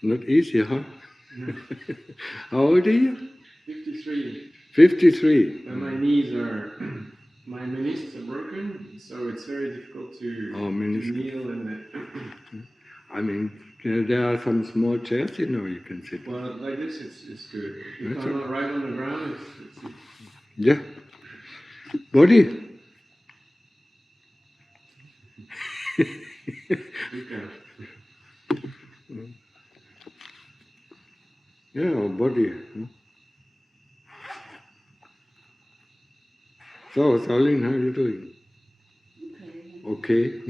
Not easy, huh? No. How old are you? 53. 53. And my knees are, my meniscus are broken, so it's very difficult to kneel and. I mean, there are some small chairs, you can sit. Well, like this, it's good. If I'm not right on the ground, it's yeah. Body. Yeah, body. So, Charlene, how are you doing? Okay.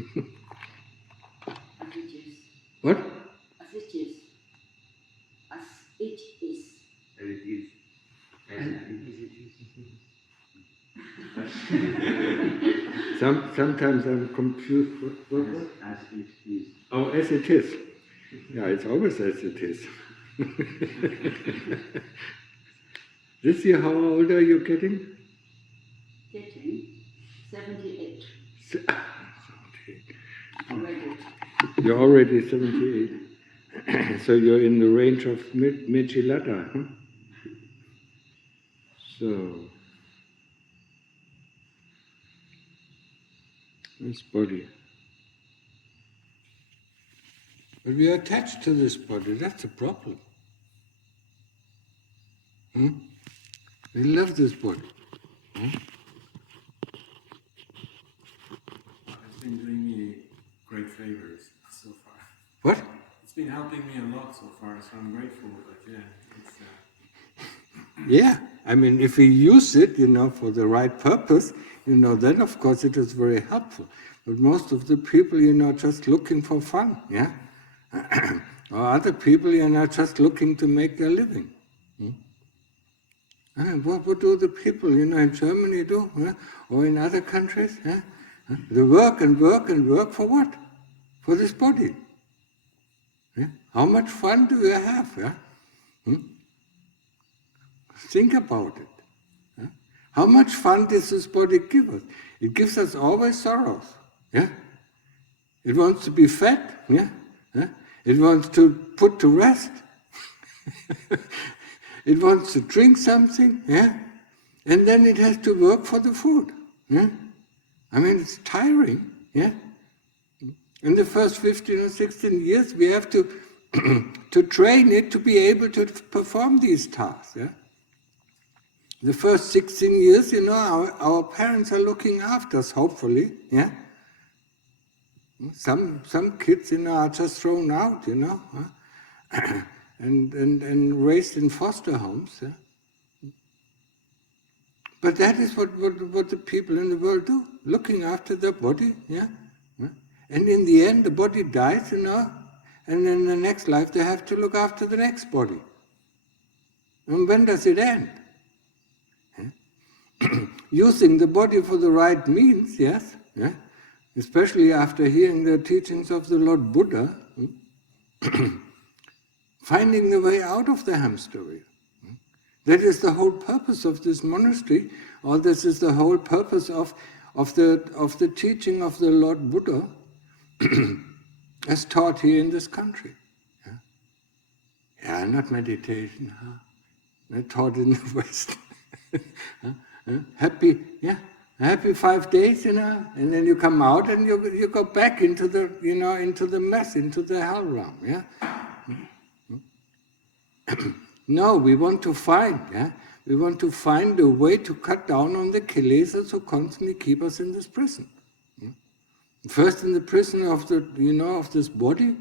What? As it is. As it is. As it is. Sometimes I'm confused. What? As it is. Oh, as it is. Yeah, it's always as it is. This year, how old are you getting? Getting 78. 78. Already. You're already 78. So you're in the range of Michilata, huh? So, this body. But we are attached to this body, that's the problem. We love this body. It's been doing me great favors so far. What? It's been helping me a lot so far, so I'm grateful. But yeah, it's. Yeah, I mean, if we use it, for the right purpose, then of course it is very helpful. But most of the people, just looking for fun, yeah? Or other people, just looking to make their living. What do the people, in Germany do, or in other countries? They work and work and work for what? For this body. How much fun do you have? Think about it. How much fun does this body give us? It gives us always sorrows. Yeah? It wants to be fed. Yeah? It wants to put to rest. It wants to drink something. Yeah? And then it has to work for the food. Yeah? I mean, it's tiring. Yeah? In the first 15 or 16 years, we have to to train it to be able to perform these tasks. Yeah? The first 16 years, our parents are looking after us, hopefully, yeah? Some kids, are just thrown out, and raised in foster homes, yeah? But that is what the people in the world do, looking after their body, yeah? And in the end, the body dies, and in the next life they have to look after the next body. And when does it end? Using the body for the right means, yes, yeah? Especially after hearing the teachings of the Lord Buddha, finding the way out of the hamster wheel. That is the whole purpose of this monastery, or this is the whole purpose of the teaching of the Lord Buddha as taught here in this country. Yeah, not meditation, huh? Not taught in the West. Happy 5 days, and then you come out and you go back into the, into the mess, into the hell realm, yeah? No, we want to find, we want to find a way to cut down on the kilesas who constantly keep us in this prison. First in the prison of the, of this body,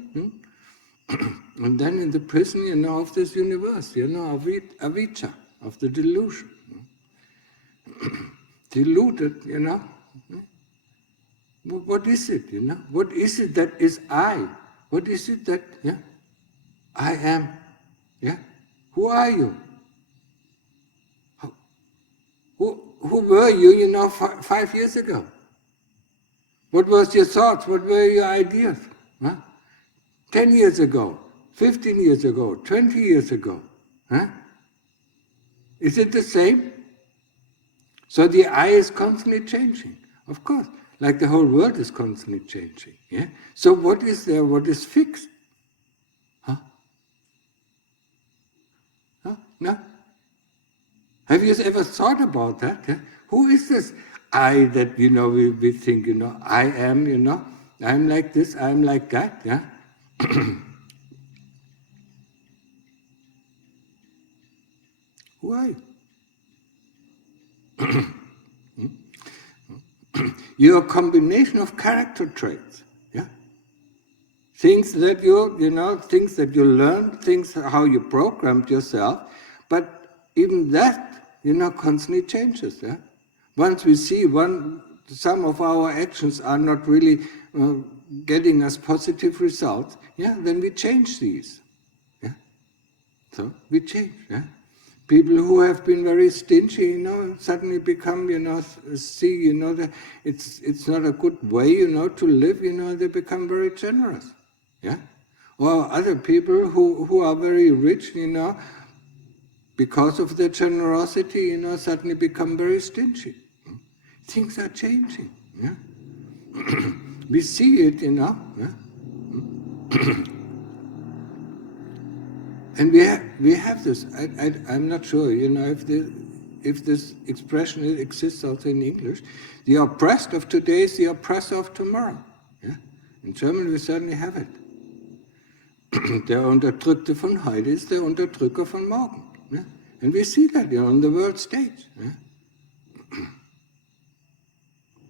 and then in the prison, of this universe, avijja, of the delusion. Deluded, What is it, What is it that is I? What is it that, I am? Yeah? Who are you? Who were you, 5 years ago? What was your thoughts? What were your ideas? 10 years ago, 15 years ago, 20 years ago? Is it the same? So the I is constantly changing, of course. Like the whole world is constantly changing. Yeah? So what is there, what is fixed? Huh? Huh? No? Have you ever thought about that? Yeah? Who is this I that, we think, I am, I'm like this, I'm like that, yeah? Who are you? You're a combination of character traits, yeah? Things that things that you learn, things how you programmed yourself, but even that, constantly changes, yeah? Once we see some of our actions are not really getting us positive results, yeah, then we change these, yeah? So we change, yeah? People who have been very stingy, suddenly become, see, that it's not a good way, to live, they become very generous, yeah? Or other people who are very rich, because of their generosity, suddenly become very stingy. Things are changing, yeah? We see it, yeah? And we have this. I'm not sure, if this expression exists also in English. The oppressed of today is the oppressor of tomorrow. Yeah? In German we certainly have it. Der Unterdrückte von heute ist der Unterdrücker von morgen. Yeah? And we see that on the world stage. Yeah?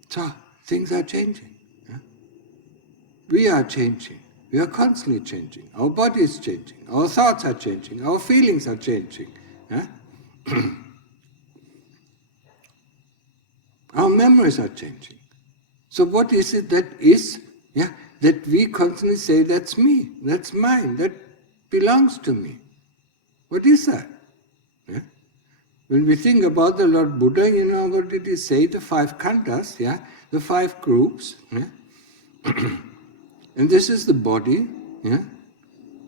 So things are changing. Yeah? We are changing. We are constantly changing. Our body is changing. Our thoughts are changing. Our feelings are changing. Yeah? Our memories are changing. So what is it that is, yeah, that we constantly say, that's me, that's mine, that belongs to me? What is that? Yeah? When we think about the Lord Buddha, what did he say? The 5 khandhas, yeah? The 5 groups. Yeah? And this is the body, yeah?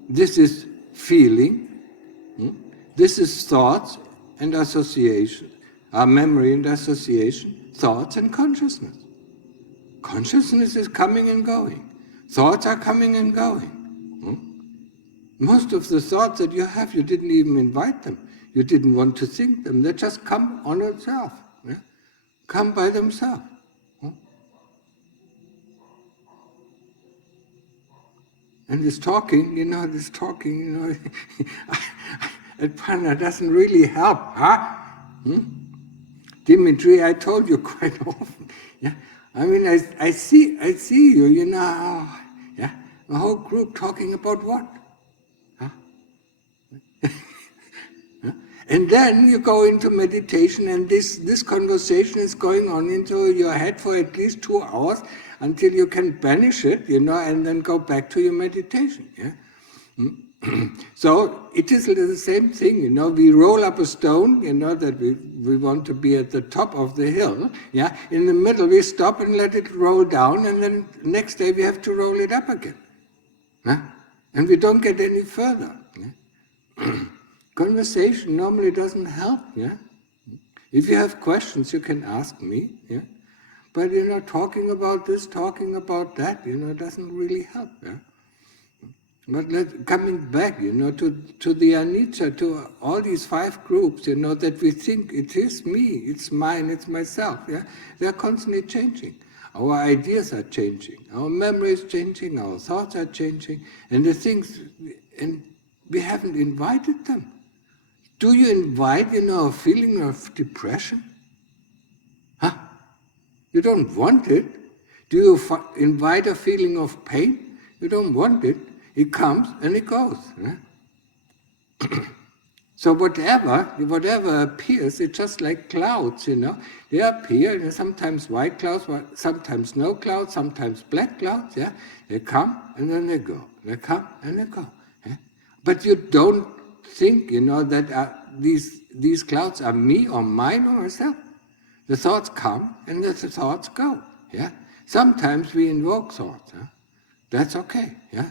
This is feeling, this is thoughts and association, our memory and association, thoughts and consciousness. Consciousness is coming and going. Thoughts are coming and going. Most of the thoughts that you have, you didn't even invite them. You didn't want to think them. They just come on itself. Yeah? Come by themselves. And this talking, at Pana doesn't really help, huh? Dimitri, I told you quite often. Yeah? I mean, I see you, yeah? The whole group talking about what? Huh? And then you go into meditation, and this conversation is going on into your head for at least 2 hours until you can banish it, and then go back to your meditation. Yeah? So it is the same thing, we roll up a stone, that we want to be at the top of the hill, yeah? In the middle we stop and let it roll down, and then next day we have to roll it up again. Yeah? And we don't get any further. Yeah? Conversation normally doesn't help, yeah? If you have questions, you can ask me, yeah? But, talking about this, talking about that, doesn't really help, yeah? But coming back, to the anicca, to all these 5 groups, that we think it is me, it's mine, it's myself, yeah? They're constantly changing. Our ideas are changing, our memory is changing, our thoughts are changing, and the things, and we haven't invited them. Do you invite, a feeling of depression? Huh? You don't want it. Do you invite a feeling of pain? You don't want it. It comes and it goes. Yeah? So whatever appears, it's just like clouds, They appear, sometimes white clouds, sometimes snow clouds, sometimes black clouds, yeah? They come and then they go. They come and they go. Yeah? But you don't think, that these clouds are me or mine or myself. The thoughts come and the thoughts go. Yeah? Sometimes we invoke thoughts. Yeah? That's okay. Yeah?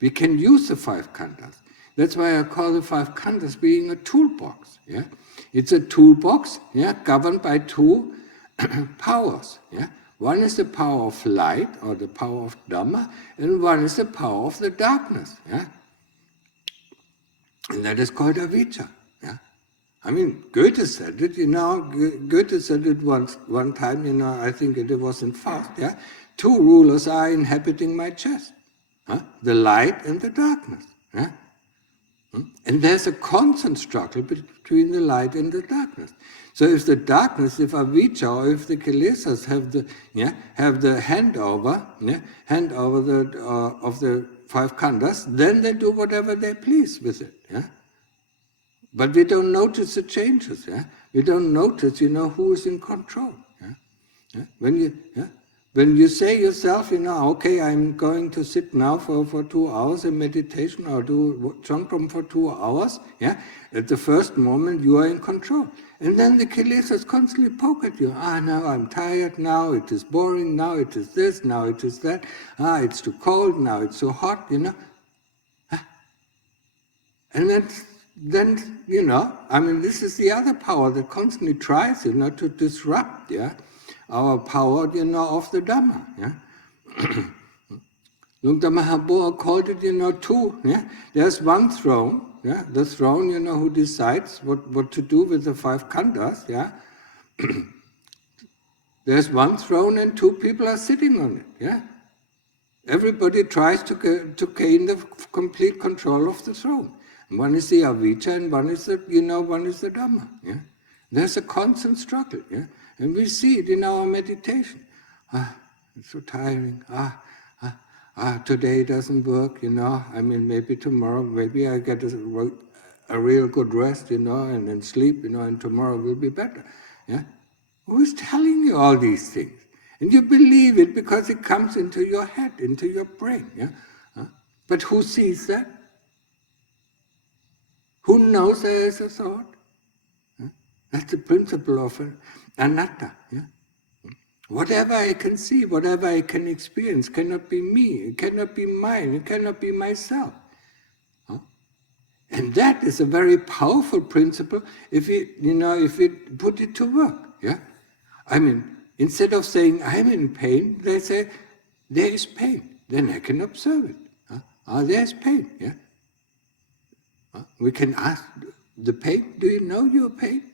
We can use the 5 khandhas. That's why I call the 5 khandhas being a toolbox. Yeah? It's a toolbox, yeah, governed by 2 powers. Yeah? One is the power of light, or the power of Dhamma, and one is the power of the darkness. Yeah? And that is called avijja. Yeah? I mean, Goethe said it, Goethe said it one time, I think it was in Faust, yeah? Two rulers are inhabiting my chest, the light and the darkness. Yeah? And there's a constant struggle between the light and the darkness. So if the darkness, if avijja, or if the kilesas have the handover of the five khandhas, then they do whatever they please with it. Yeah? But we don't notice the changes. Yeah? We don't notice, who is in control. Yeah? Yeah? When you say yourself, okay, I'm going to sit now for 2 hours in meditation, or do Chongkrom for 2 hours, yeah? At the first moment you are in control. And then the kilesas constantly poke at you. Now I'm tired, now it is boring, now it is this, now it is that, it's too cold, now it's too hot, And then, this is the other power that constantly tries, to disrupt, our power, of the Dhamma, Lungta Mahabua called it, two, There's one throne, the throne, who decides what to do with the five khandhas, There's one throne and two people are sitting on it, Everybody tries to gain the complete control of the throne. One is the avijja and one is the Dhamma. Yeah? There's a constant struggle. Yeah? And we see it in our meditation. It's so tiring. Today doesn't work, maybe tomorrow, maybe I get a real good rest, and then sleep, and tomorrow will be better. Yeah? Who is telling you all these things? And you believe it because it comes into your head, into your brain. Yeah? But who sees that? Who knows there is a thought? That's the principle of anatta. Yeah? Whatever I can see, whatever I can experience cannot be me, it cannot be mine, it cannot be myself. And that is a very powerful principle if we put it to work. Yeah? Instead of saying, I'm in pain, they say, there is pain. Then I can observe it. There's pain. Yeah? We can ask the pain, do you know your pain?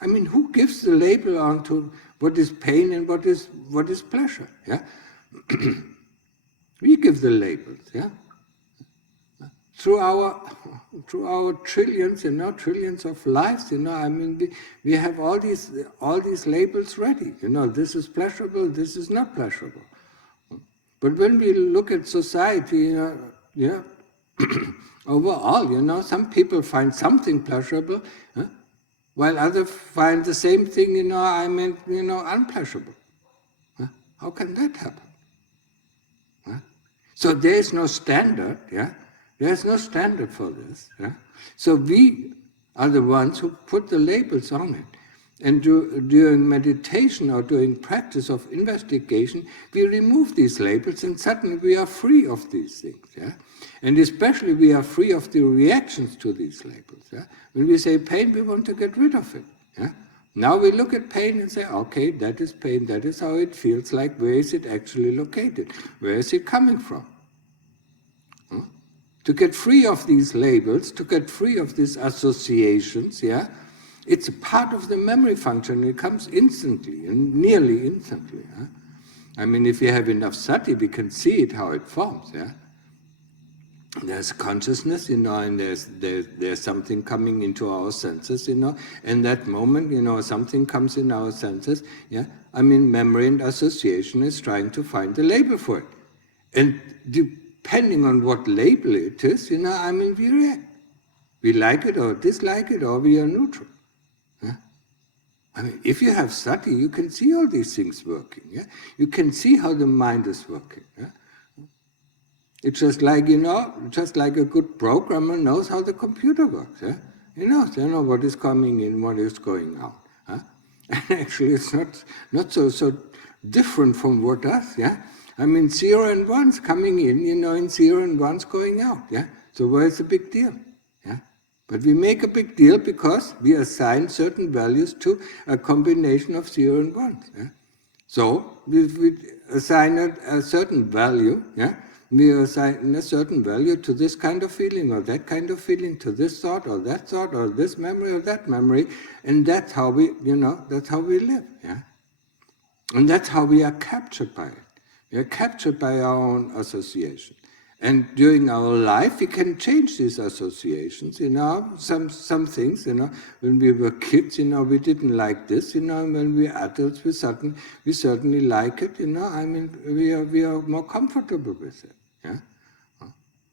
Who gives the label onto what is pain and what is pleasure? Yeah? We give the labels. Yeah? Through our trillions, trillions of lives, we have all these labels ready. This is pleasurable, this is not pleasurable. But when we look at society, overall, some people find something pleasurable, while others find the same thing, unpleasurable. How can that happen? So there is no standard, There is no standard for this. So we are the ones who put the labels on it. And during meditation or during practice of investigation, we remove these labels and suddenly we are free of these things. And especially we are free of the reactions to these labels. When we say pain, we want to get rid of it. Now we look at pain and say, okay, that is pain, that is how it feels like, where is it actually located? Where is it coming from? To get free of these labels, to get free of these associations, it's a part of the memory function. It comes instantly, and nearly instantly. If you have enough sati, we can see it, how it forms. There's consciousness, and there's something coming into our senses, and that moment, something comes in our senses, memory and association is trying to find the label for it. And depending on what label it is, we react. We like it or dislike it, or we are neutral. If you have sati, you can see all these things working. You can see how the mind is working. It's just like, just like a good programmer knows how the computer works. He knows, what is coming in, what is going out. And actually, it's not so different from what us. Zero and ones coming in, and zero and ones going out. So where's the big deal? But we make a big deal because we assign certain values to a combination of zero and ones. So we assign a certain value, yeah? We assign a certain value to this kind of feeling or that kind of feeling, to this thought or this memory or that memory, and that's how we, that's how we live, yeah? And that's how we are captured by it. We are captured by our own association. And during our life, we can change these associations, some things, when we were kids, we didn't like this, and when we are adults, we certainly like it, we are more comfortable with it, yeah?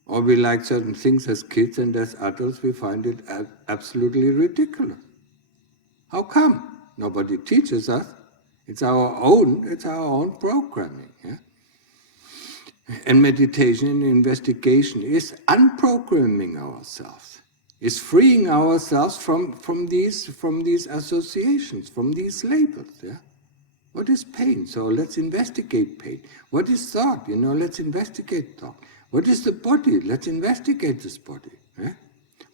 Or we like certain things as kids, and as adults, we find it absolutely ridiculous. How come? Nobody teaches us. It's our own programming, yeah? And meditation and investigation is unprogramming ourselves, is freeing ourselves from these associations, from these labels. Yeah? What is pain? So let's investigate pain. What is thought? Let's investigate thought. What is the body? Let's investigate this body. Yeah?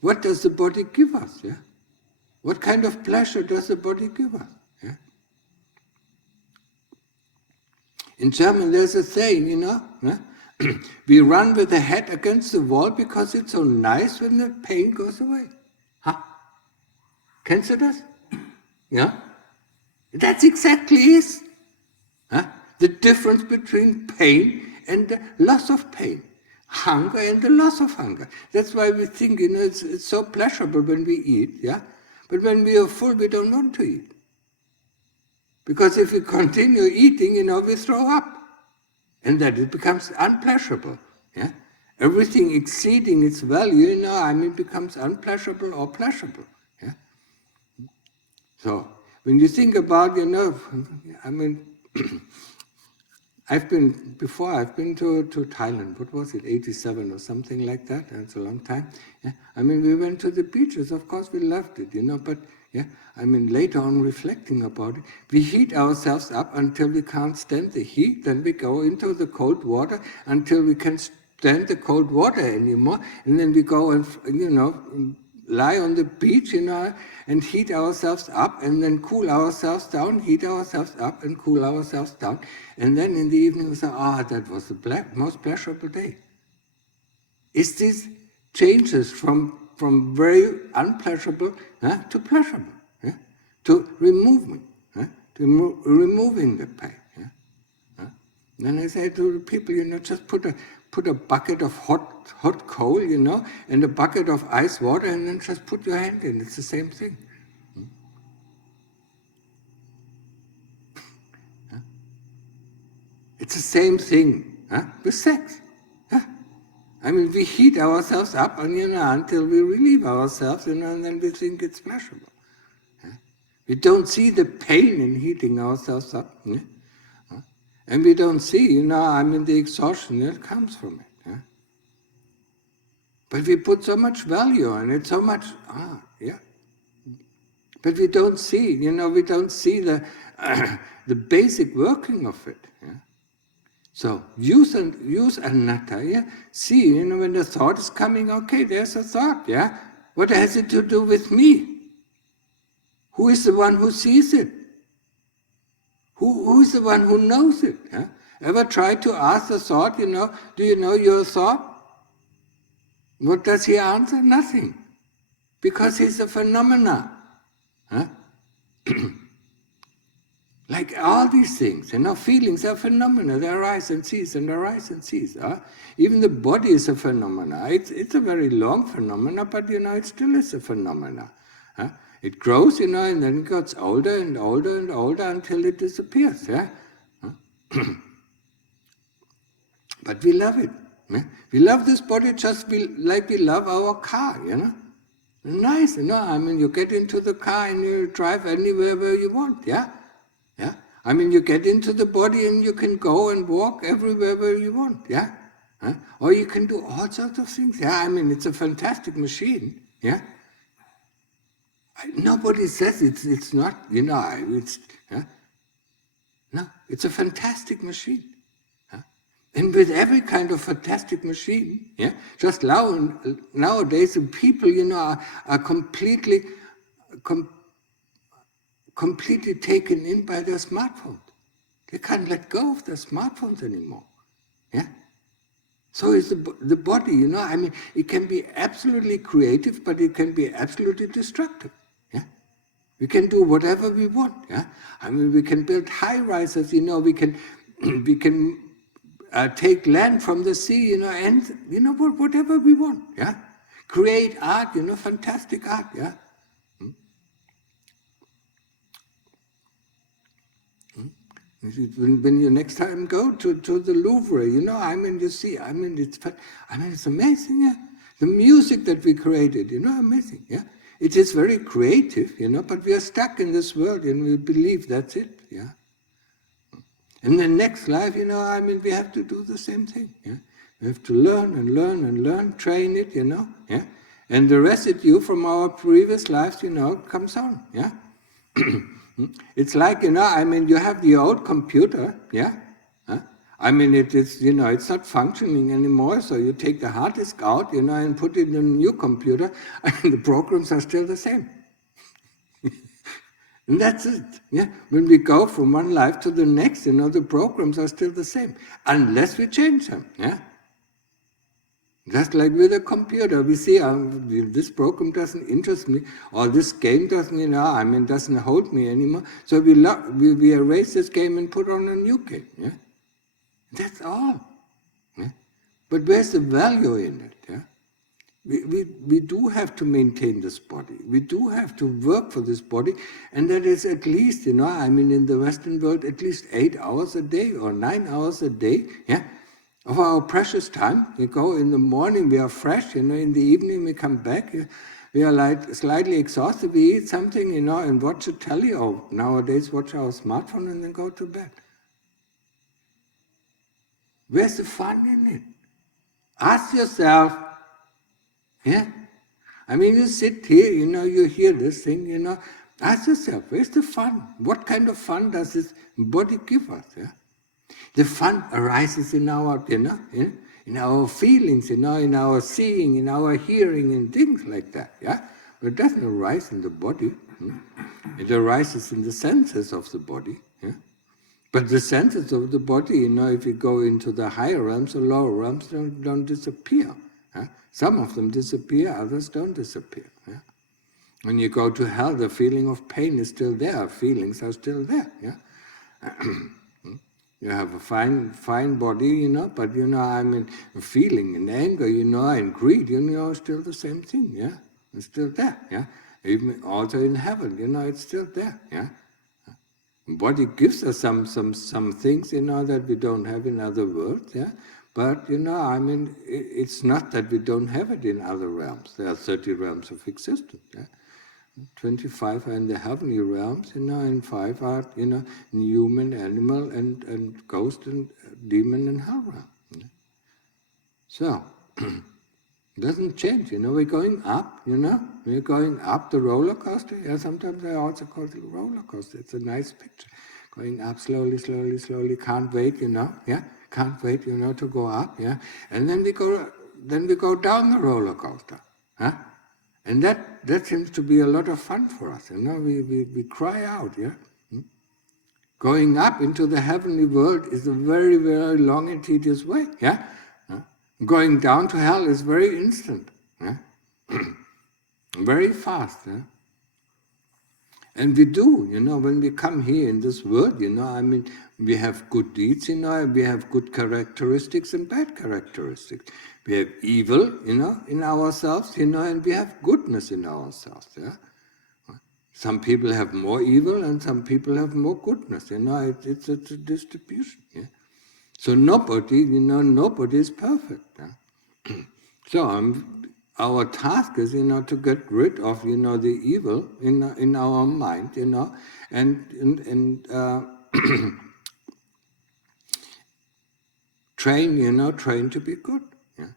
What does the body give us? Yeah? What kind of pleasure does the body give us? Yeah? In German, there's a saying, yeah? We run with the head against the wall because it's so nice when the pain goes away. Huh? Kennst du das? Yeah? That's exactly it. Huh? The difference between pain and the loss of pain. Hunger and the loss of hunger. That's why we think, it's so pleasurable when we eat, yeah? But when we are full, we don't want to eat. Because if we continue eating, we throw up. And that it becomes unpleasurable. Yeah? Everything exceeding its value, becomes unpleasurable or pleasurable. Yeah? So, when you think about, I've been to Thailand, what was it, 87 or something like that, that's a long time. Yeah? We went to the beaches, of course we loved it, but yeah, later on reflecting about it, we heat ourselves up until we can't stand the heat, then we go into the cold water until we can stand the cold water anymore, and then we go and, lie on the beach, and heat ourselves up, and then cool ourselves down, heat ourselves up and cool ourselves down, and then in the evening we say, that was the most pleasurable day. Is this changes from very unpleasurable to pleasurable, to removing, removing the pain. Then I say to the people, just put a bucket of hot coal, and a bucket of ice water, and then just put your hand in. It's the same thing. It's the same thing with sex. We heat ourselves up, and until we relieve ourselves, and then we think it's pleasurable. We don't see the pain in heating ourselves up, and we don't see, the exhaustion that comes from it. But we put so much value on it, so much, But we don't see, the basic working of it. So use anatta, see, when the thought is coming, okay, there's a thought, What has it to do with me? Who is the one who sees it? Who is the one who knows it? Ever try to ask the thought, do you know your thought? What does he answer? Nothing. Because he's a phenomena. Like all these things, feelings are phenomena. They arise and cease and arise and cease. Even the body is a phenomena. It's a very long phenomena, but it still is a phenomena. It grows, and then it gets older and older and older until it disappears. But we love it. We love this body just like we love our car, Nice, you get into the car and you drive anywhere where you want, you get into the body and you can go and walk everywhere where you want, Or you can do all sorts of things, it's a fantastic machine, Nobody says it's not, it's, No, it's a fantastic machine. And with every kind of fantastic machine, just nowadays people, are completely taken in by their smartphones. You can't let go of the smartphones anymore. Yeah? So is the body, I mean, it can be absolutely creative, but it can be absolutely destructive. Yeah? We can do whatever we want. Yeah? I mean, we can build high-rises, we can take land from the sea, and, whatever we want. Yeah? Create art, fantastic art. Yeah? When you next time go to the Louvre, I mean, you see, I mean, it's amazing, yeah. The music that we created, amazing, yeah. It is very creative, but we are stuck in this world and we believe that's it, yeah. In the next life, I mean, we have to do the same thing, yeah. We have to learn and learn and learn, train it, yeah. And the residue from our previous lives, comes on, yeah. It's like, I mean, you have the old computer, yeah? Huh? I mean, it is, it's not functioning anymore, so you take the hard disk out, and put it in a new computer, and the programs are still the same. And that's it, yeah? When we go from one life to the next, the programs are still the same, unless we change them, yeah? Just like with a computer, we see this program doesn't interest me, or this game doesn't, I mean, doesn't hold me anymore. So we erase this game and put on a new game. Yeah, that's all. Yeah? But where's the value in it? Yeah, we do have to maintain this body. We do have to work for this body, and that is at least, I mean, in the Western world, at least 8 hours a day or 9 hours a day. Yeah. Of our precious time. We go in the morning, we are fresh, in the evening we come back, we are like slightly exhausted, we eat something, and watch a telly, or nowadays watch our smartphone and then go to bed. Where's the fun in it? Ask yourself, yeah? I mean, you sit here, you hear this thing, ask yourself, where's the fun? What kind of fun does this body give us, yeah? The fun arises in our, in our feelings, in our seeing, in our hearing, and things like that. Yeah, but it doesn't arise in the body. It arises in the senses of the body. Yeah? But the senses of the body, if you go into the higher realms, the lower realms don't disappear. Yeah? Some of them disappear, others don't disappear. Yeah? When you go to hell, the feeling of pain is still there. Feelings are still there. Yeah. You have a fine body, but I mean, feeling and anger, and greed, still the same thing, yeah? It's still there, yeah? Even also in heaven, it's still there, yeah? Body gives us some things, that we don't have in other worlds, yeah? But, I mean, it's not that we don't have it in other realms. There are 30 realms of existence, yeah? 25 are in the heavenly realms, and 5 are, in human, animal, and ghost, and demon, and hell realm. So, it doesn't change, we're going up, we're going up the roller coaster. Yeah, sometimes I also call it a roller coaster. It's a nice picture. Going up slowly, slowly, slowly, can't wait, yeah? Can't wait, to go up, yeah? And then we go down the roller coaster, huh? And that seems to be a lot of fun for us. We cry out, yeah? Going up into the heavenly world is a very, very long and tedious way, yeah? Going down to hell is very instant, yeah? Very fast, yeah? And we do, when we come here in this world, I mean, we have good deeds, we have good characteristics and bad characteristics. We have evil, in ourselves, and we have goodness in ourselves, yeah? Some people have more evil and some people have more goodness, it's a distribution, yeah? So nobody is perfect, yeah? So our task is, to get rid of, the evil in our mind, and train to be good, yeah.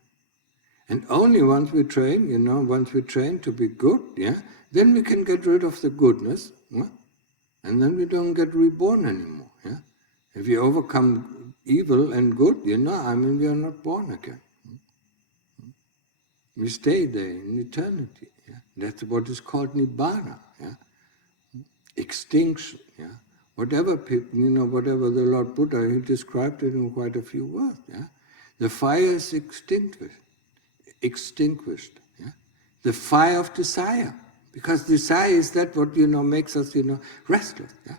And only once we train, to be good, yeah, then we can get rid of the goodness, yeah? And then we don't get reborn anymore, yeah. If we overcome evil and good, I mean, we are not born again. We stay there in eternity. Yeah? That's what is called nibbana, yeah? Extinction. Yeah? whatever whatever the Lord Buddha, he described it in quite a few words. Yeah? The fire is extinguished. Yeah? The fire of desire, because desire is that what makes us restless. Yeah?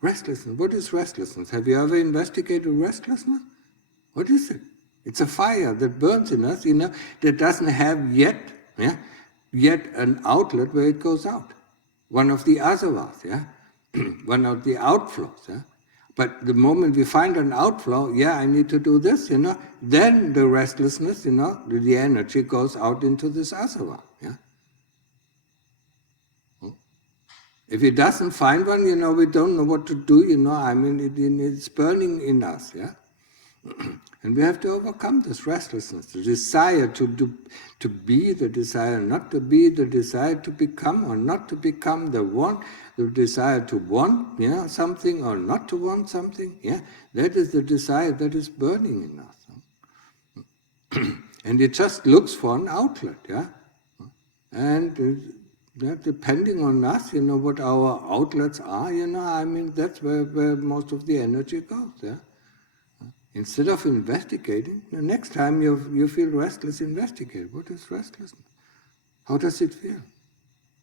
Restlessness. What is restlessness? Have you ever investigated restlessness? What is it? It's a fire that burns in us, that doesn't have yet an outlet where it goes out. One of the asavas, one of the outflows. Yeah? But the moment we find an outflow, I need to do this, then the restlessness, the energy goes out into this asava. Yeah? If it doesn't find one, we don't know what to do, it's burning in us. Yeah? And we have to overcome this restlessness, the desire to be, the desire not to be, the desire to become or not to become, the desire to want something or not to want something. Yeah? That is the desire that is burning in us. And it just looks for an outlet. Yeah? And depending on us, what our outlets are, that's where most of the energy goes. Yeah? Instead of investigating, the next time you feel restless, investigate. What is restlessness? How does it feel?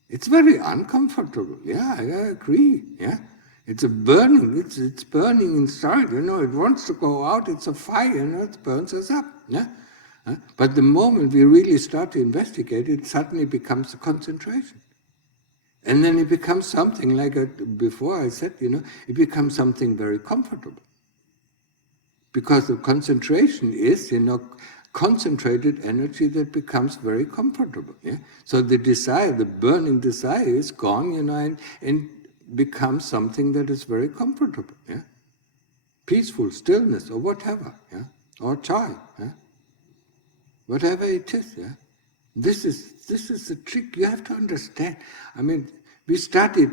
It's very uncomfortable. Yeah, I agree. Yeah, it's a burning. It's burning inside. It wants to go out. It's a fire. It burns us up. Yeah, but the moment we really start to investigate, it suddenly becomes a concentration, and then it becomes something like before I said. It becomes something very comfortable. Because the concentration is, concentrated energy that becomes very comfortable. Yeah? So the desire, the burning desire is gone, and becomes something that is very comfortable. Yeah? Peaceful, stillness, or whatever. Yeah? Or joy. Yeah? Whatever it is. Yeah? This is the trick. You have to understand. We started,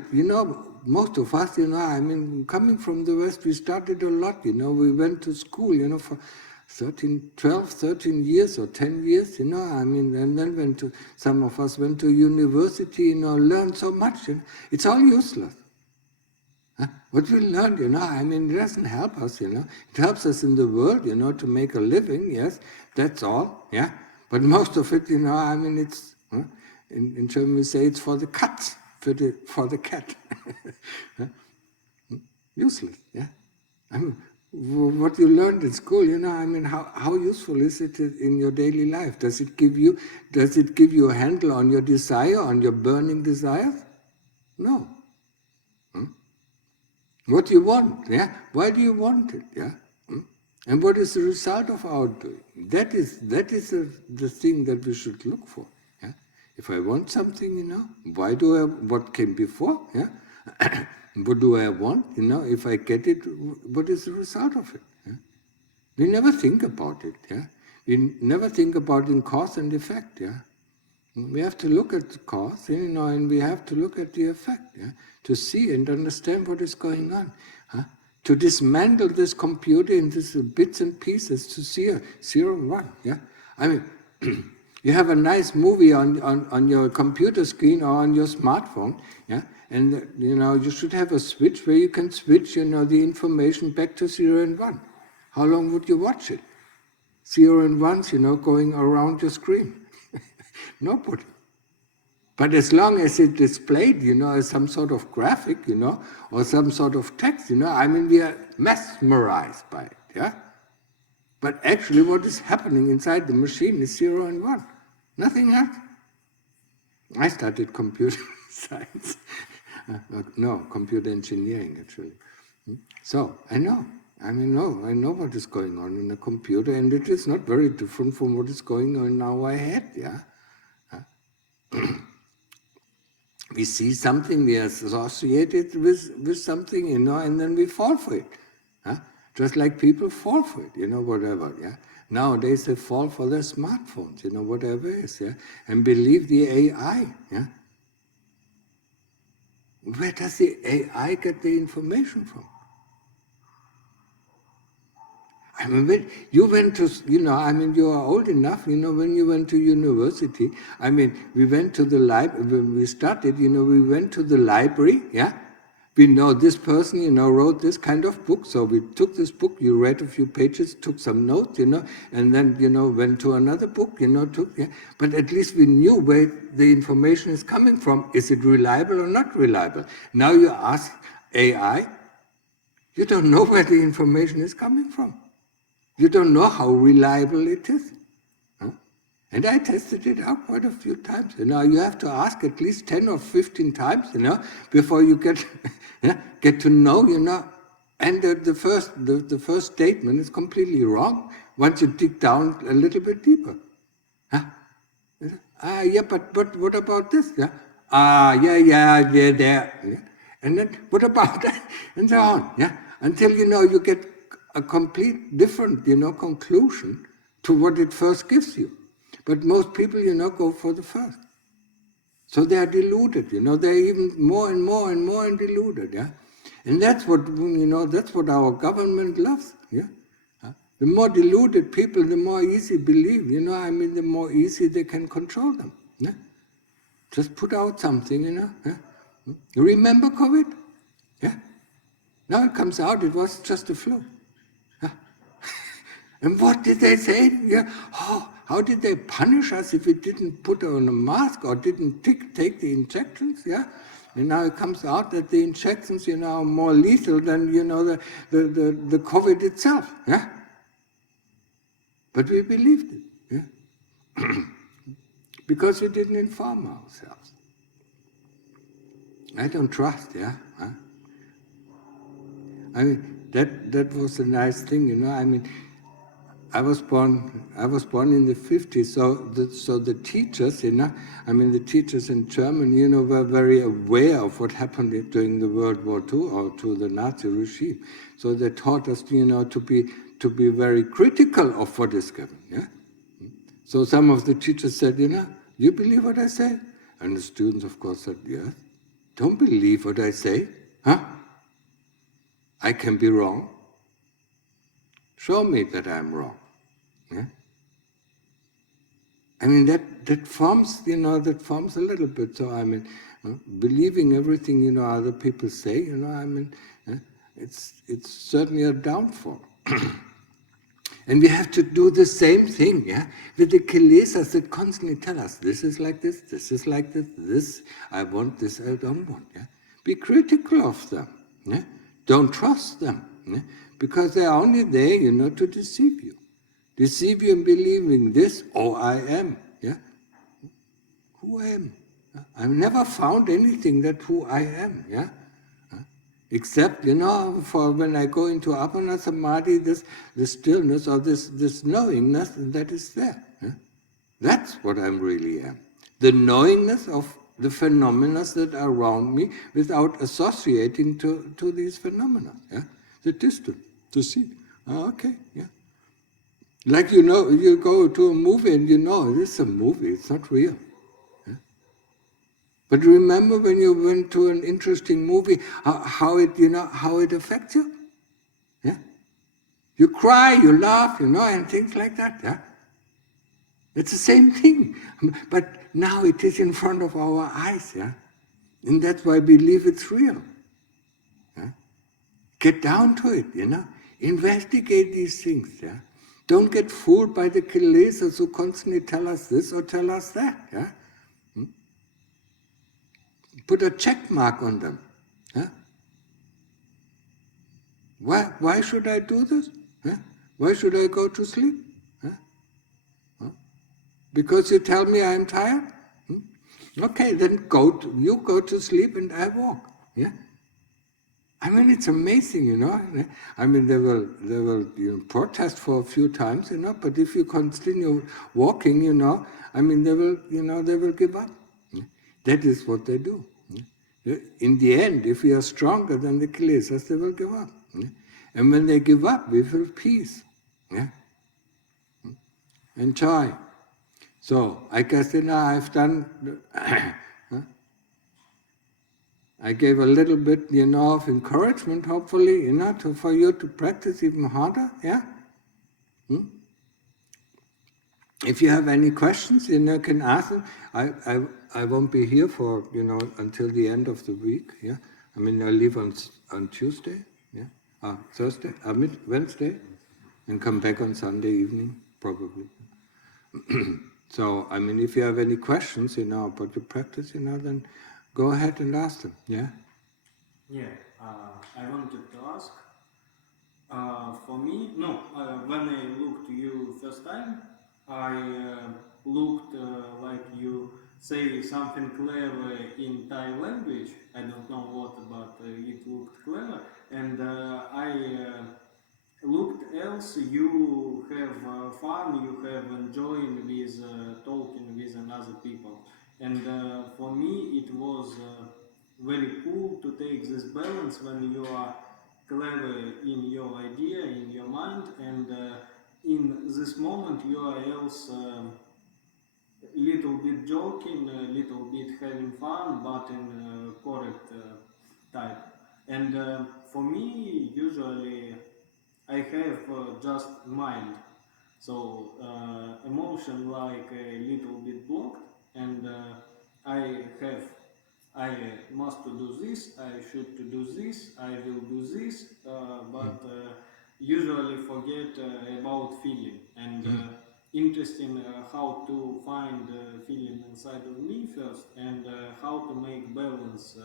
most of us, coming from the West, we started a lot, we went to school, for 12, 13 years or 10 years, and then some of us went to university, learned so much, it's all useless. Huh? What we learned, it doesn't help us, it helps us in the world, to make a living, yes, that's all, yeah, but most of it, it's, in German we say it's for the cats. For the cat. Useless, yeah? What you learned in school, how useful is it in your daily life? Does it give you a handle on your desire, on your burning desires? No. What do you want, yeah? Why do you want it, yeah? And what is the result of our doing? That is the thing that we should look for. If I want something, what came before? Yeah? What do I want? If I get it, what is the result of it? Yeah? We never think about it. Yeah? We never think about in cause and effect. Yeah? We have to look at the cause, and we have to look at the effect, to see and understand what is going on. To dismantle this computer into bits and pieces, to see 0 and 1. Yeah? You have a nice movie on your computer screen or on your smartphone, yeah, and you should have a switch where you can switch, the information back to 0 and 1. How long would you watch it? 0 and 1s, going around your screen. Nobody. But as long as it's displayed, as some sort of graphic, or some sort of text, we are mesmerized by it, yeah. But actually what is happening inside the machine is 0 and 1. Nothing else. I studied computer science. No, computer engineering actually. So I know. I know what is going on in a computer, and it is not very different from what is going on in our head, yeah? We see something, we are associated with something, and then we fall for it. Just like people fall for it, whatever, yeah. Nowadays they fall for their smartphones, whatever it is, yeah, and believe the AI, yeah. Where does the AI get the information from? When you went to, you are old enough, when you went to university, we went to the library, when we started, we went to the library, yeah. we know this person, wrote this kind of book, so we took this book, you read a few pages, took some notes, and then, went to another book, but at least we knew where the information is coming from. Is it reliable or not reliable? Now you ask AI, you don't know where the information is coming from. You don't know how reliable it is. And I tested it out quite a few times. You have to ask at least 10 or 15 times, before you get get to know, And the first statement is completely wrong once you dig down a little bit deeper. Yeah, but what about this? Yeah, there. Yeah. And then what about that? And so on. Yeah, until you get a complete different, conclusion to what it first gives you. But most people, go for the first. So they are deluded, they're even more and more deluded, yeah. And that's what, that's what our government loves, yeah. The more deluded people, the more easy believe, the more easy they can control them, yeah. Just put out something, yeah. You remember COVID? Yeah. Now it comes out, it was just a flu. And what did they say? Yeah. Oh, how did they punish us if we didn't put on a mask or didn't take the injections? Yeah. And now it comes out that the injections, are more lethal than the COVID itself. Yeah. But we believed it. Yeah. Because we didn't inform ourselves. I don't trust. Yeah. I mean that was a nice thing. I was born in the 50s, so the teachers, the teachers in Germany, were very aware of what happened during the World War II or to the Nazi regime. So they taught us, to be very critical of what is given. Yeah. So some of the teachers said, you believe what I say? And the students, of course, said, yes. Don't believe what I say, huh? I can be wrong. Show me that I'm wrong. Yeah? That forms, that forms a little bit. So believing everything, other people say, it's certainly a downfall. And we have to do the same thing, yeah, with the kilesas that constantly tell us, this is like this is like this I want, this I don't want. Yeah? Be critical of them. Yeah? Don't trust them, yeah? Because they are only there, to deceive you. Deceive you in believing this, I am. Yeah? Who I am? I've never found anything that who I am. Yeah? Except, for when I go into Apana Samadhi, this stillness or this knowingness that is there. Yeah? That's what I really am. The knowingness of the phenomena that are around me without associating to these phenomena. Yeah? The distance, to see. Okay, yeah. Like you go to a movie and this is a movie, it's not real. Yeah? But remember when you went to an interesting movie, how it affects you? Yeah? You cry, you laugh, and things like that. Yeah? It's the same thing. But now it is in front of our eyes, yeah? And that's why we believe it's real. Yeah? Get down to it, Investigate these things, yeah? Don't get fooled by the kilesas who constantly tell us this or tell us that, yeah? Put a check mark on them. Yeah? Why should I do this? Yeah? Why should I go to sleep? Yeah? Because you tell me I'm tired? Okay, then you go to sleep and I walk. Yeah? It's amazing, They will protest for a few times, but if you continue walking, they will give up. Yeah? That is what they do. Yeah? In the end, if we are stronger than the kilesas, they will give up. Yeah? And when they give up, we feel peace. Yeah? And joy. So, I guess, I've done... I gave a little bit, of encouragement, hopefully, for you to practice even harder, yeah? If you have any questions, you can ask them. I won't be here for, until the end of the week, yeah? I mean, I leave on Tuesday, yeah, Thursday, Wednesday, and come back on Sunday evening, probably. So, I mean, if you have any questions, about your practice, then go ahead and ask them, yeah? Yeah, I wanted to ask, for me, when I looked to you first time, I looked like you say something clever in Thai language. I don't know what, but it looked clever. And I looked else, you have fun, you have enjoying with talking with another people. And for me, it was very cool to take this balance when you are clever in your idea, in your mind, and in this moment you are else little bit joking, a little bit having fun, but in correct type. And for me, usually I have just mind, so emotion like a little bit blocked, and I must to do this, I should to do this, I will do this, but usually forget about feeling, and interesting how to find feeling inside of me first, and how to make balance,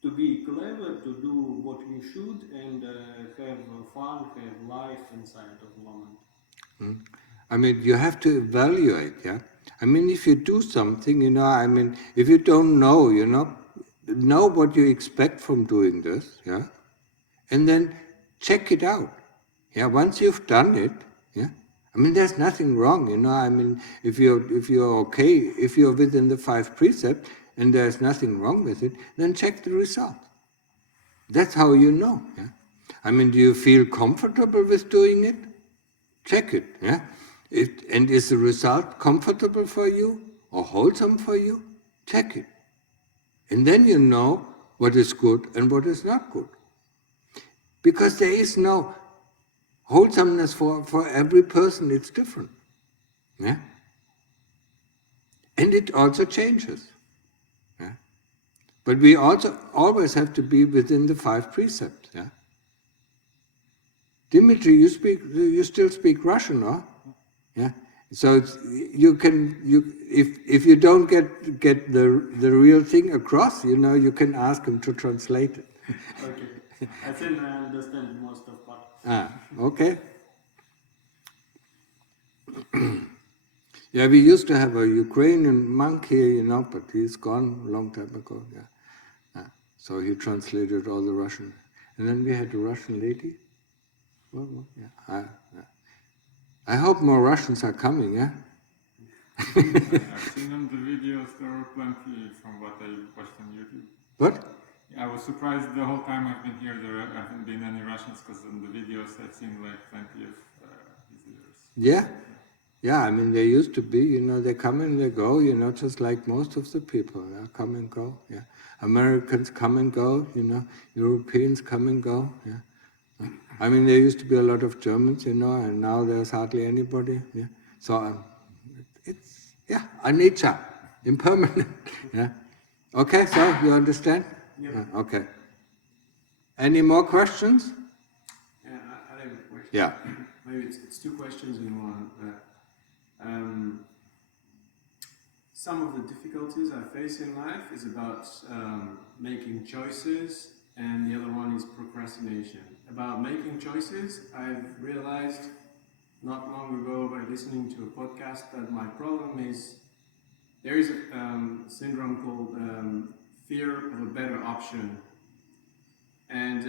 to be clever, to do what you should, and have fun, have life inside of moment. I mean, you have to evaluate, yeah? I mean, if you do something, I mean, if you don't know, know what you expect from doing this, yeah? And then check it out, yeah? Once you've done it, yeah? I mean, there's nothing wrong, I mean, if you're okay, if you're within the 5 precepts, and there's nothing wrong with it, then check the result. That's how you know, yeah? I mean, do you feel comfortable with doing it? Check it, yeah? And is the result comfortable for you or wholesome for you? Check it. And then you know what is good and what is not good. Because there is no wholesomeness for every person, it's different. Yeah? And it also changes. Yeah? But we also always have to be within the 5 precepts. Yeah? Dimitri, you still speak Russian, no? Yeah. So if you don't get the real thing across, you can ask him to translate it. Okay, I think I understand most of part. Okay. Yeah, we used to have a Ukrainian monk here, but he's gone a long time ago. Yeah. So he translated all the Russian, and then we had a Russian lady. Well, yeah. I hope more Russians are coming. Yeah. I've seen on the videos there were plenty from what I watched on YouTube. What? I was surprised the whole time I've been here there haven't been any Russians, because in the videos I've seen like plenty of visitors. Yeah. Yeah, I mean, they used to be, they come and they go, just like most of the people, come and go, yeah. Americans come and go, Europeans come and go, yeah. I mean, there used to be a lot of Germans, and now there's hardly anybody, yeah. So it's, anicca, impermanent, yeah. Okay, so you understand? Yeah. Okay. Any more questions? Yeah, I have a question. Yeah. Maybe it's 2 questions in one. Some of the difficulties I face in life is about making choices, and the other one is procrastination. About making choices, I've realized not long ago by listening to a podcast that my problem is there is a syndrome called fear of a better option. And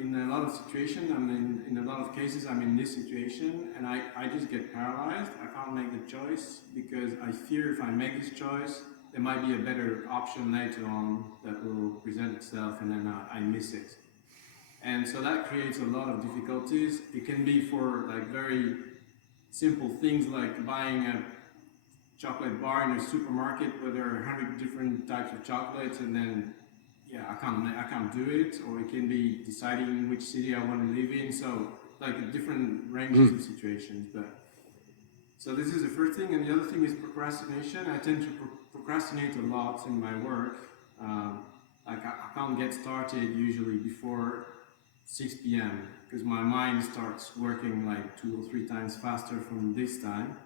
in a lot of situations, in a lot of cases, I'm in this situation, and I just get paralyzed. I can't make the choice because I fear if I make this choice, there might be a better option later on that will present itself, and then I miss it. And so that creates a lot of difficulties. It can be for like very simple things like buying a chocolate bar in a supermarket where there are 100 different types of chocolates, and then I can't do it. Or it can be deciding which city I want to live in. So like different ranges of situations. But so this is the first thing, and the other thing is procrastination. I tend to procrastinate a lot in my work. Like I can't get started usually before 6 p.m. because my mind starts working like 2 or 3 times faster from this time.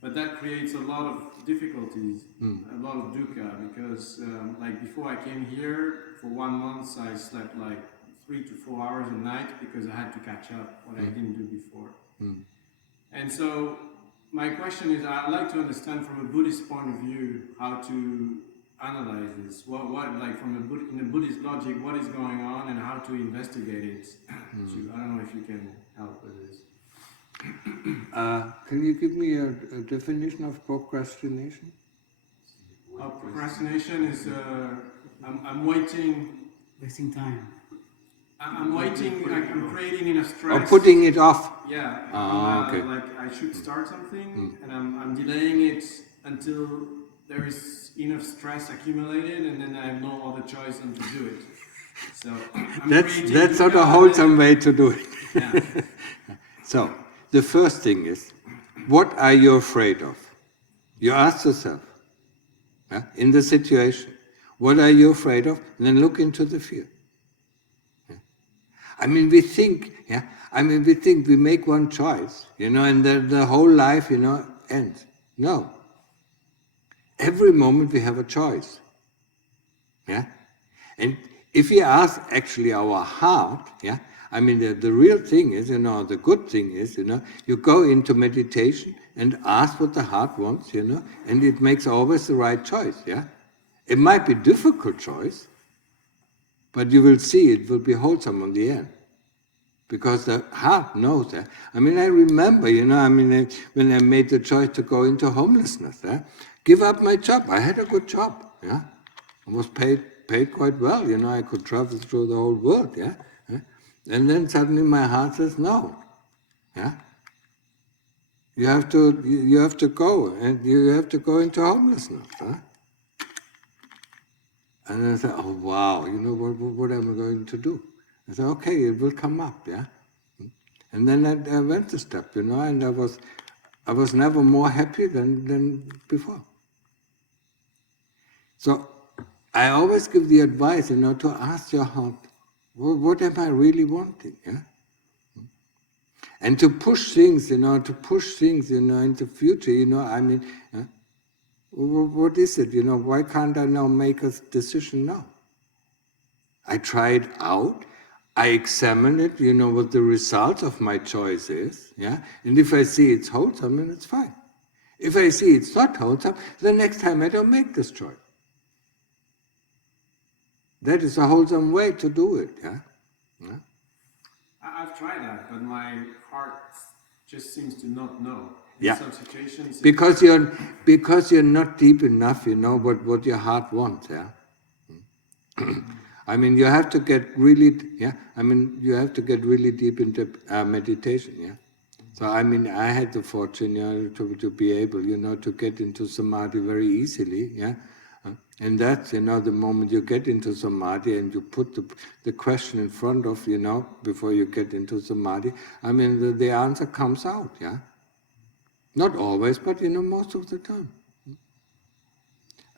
But that creates a lot of difficulties, a lot of dukkha, because like before I came here, for 1 month I slept like 3 to 4 hours a night because I had to catch up what I didn't do before. And so my question is, I'd like to understand from a Buddhist point of view how to analyze this. What like from in the Buddhist logic, what is going on and how to investigate it. I don't know if you can help with this. Can you give me a definition of procrastination? Procrastination is I'm waiting. Wasting time. I'm waiting. Like I'm creating in a stress. Or putting it off. Yeah. Okay. Like I should start something, and I'm delaying it until there is enough stress accumulated, and then I have no other choice than to do it. So that's not a wholesome way to do it. Yeah. So the first thing is, what are you afraid of? You ask yourself, in the situation, what are you afraid of? And then look into the fear. I mean, we think, we make one choice, and the whole life, ends. No. Every moment we have a choice. Yeah? And if we ask actually our heart, the real thing is, the good thing is, you go into meditation and ask what the heart wants, and it makes always the right choice, yeah? It might be a difficult choice, but you will see it will be wholesome on the end. Because the heart knows that. I remember, when I made the choice to go into homelessness, give up my job. I had a good job, yeah? I was paid quite well, I could travel through the whole world, yeah? And then suddenly my heart says, no, yeah? You have to go, and you have to go into homelessness, huh? And I said, oh wow, what am I going to do? I said, okay, it will come up, yeah? And then I went a step, and I was never more happy than before. So I always give the advice, to ask your heart, what am I really wanting, yeah? And to push things, into the future, what is it, why can't I now make a decision now? I try it out, I examine it, what the result of my choice is, yeah? And if I see it's wholesome, then it's fine. If I see it's not wholesome, the next time I don't make this choice. That is a wholesome way to do it, yeah? I've tried that, but my heart just seems to not know. Yeah. In some situations, because you're not deep enough, what your heart wants, yeah? You have to get really, you have to get really deep into meditation, yeah? So, I had the fortune, to be able, to get into samadhi very easily, yeah? And that's, the moment you get into samadhi and you put the question in front of, before you get into samadhi, the answer comes out, yeah? Not always, but, most of the time.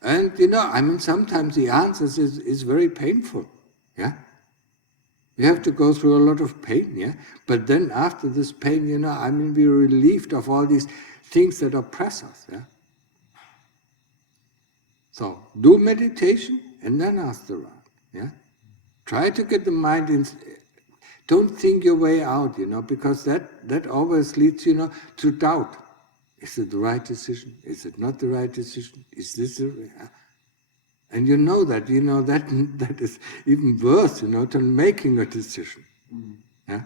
And, sometimes the answers is very painful, yeah? We have to go through a lot of pain, yeah? But then after this pain, we're relieved of all these things that oppress us, yeah? So, do meditation and then ask the right, yeah? Try to get the mind in, don't think your way out, because that always leads, to doubt. Is it the right decision? Is it not the right decision? Is this and that is even worse, to making a decision. Yeah?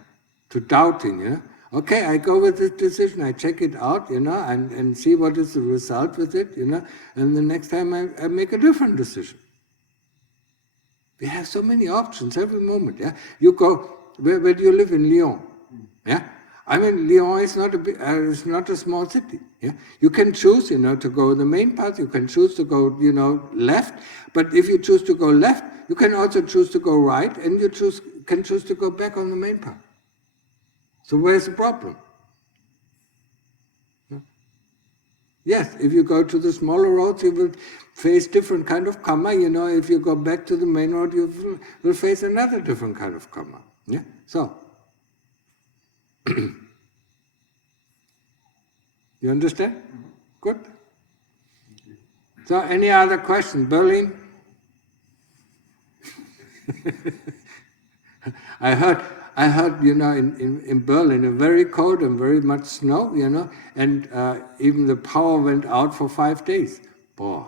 To doubting, yeah? Okay, I go with this decision, I check it out, and see what is the result with it, and the next time I make a different decision. We have so many options every moment, yeah? You go, where do you live in Lyon? Yeah? Lyon is not a small city. Yeah? You can choose, to go in the main path, you can choose to go, left, but if you choose to go left, you can also choose to go right, and you can choose to go back on the main path. So where's the problem? Yeah? Yes, if you go to the smaller roads, you will face different kind of karma. If you go back to the main road, you will face another different kind of karma. Yeah. So, you understand? Good. So, any other question? Berlin? I heard, in Berlin, very cold and very much snow, and even the power went out for 5 days. Boy.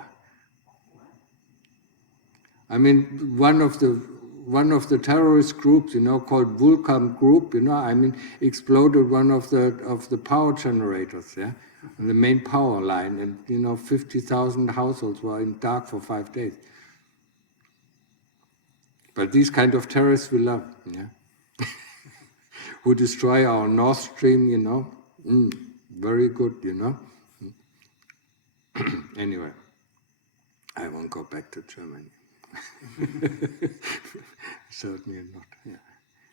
I mean, one of the terrorist groups, called Vulcan Group, exploded one of the power generators, yeah, the main power line, and 50,000 households were in dark for 5 days. But these kind of terrorists we love, yeah, who destroy our Nord Stream, very good, Anyway, I won't go back to Germany. Certainly not, yeah.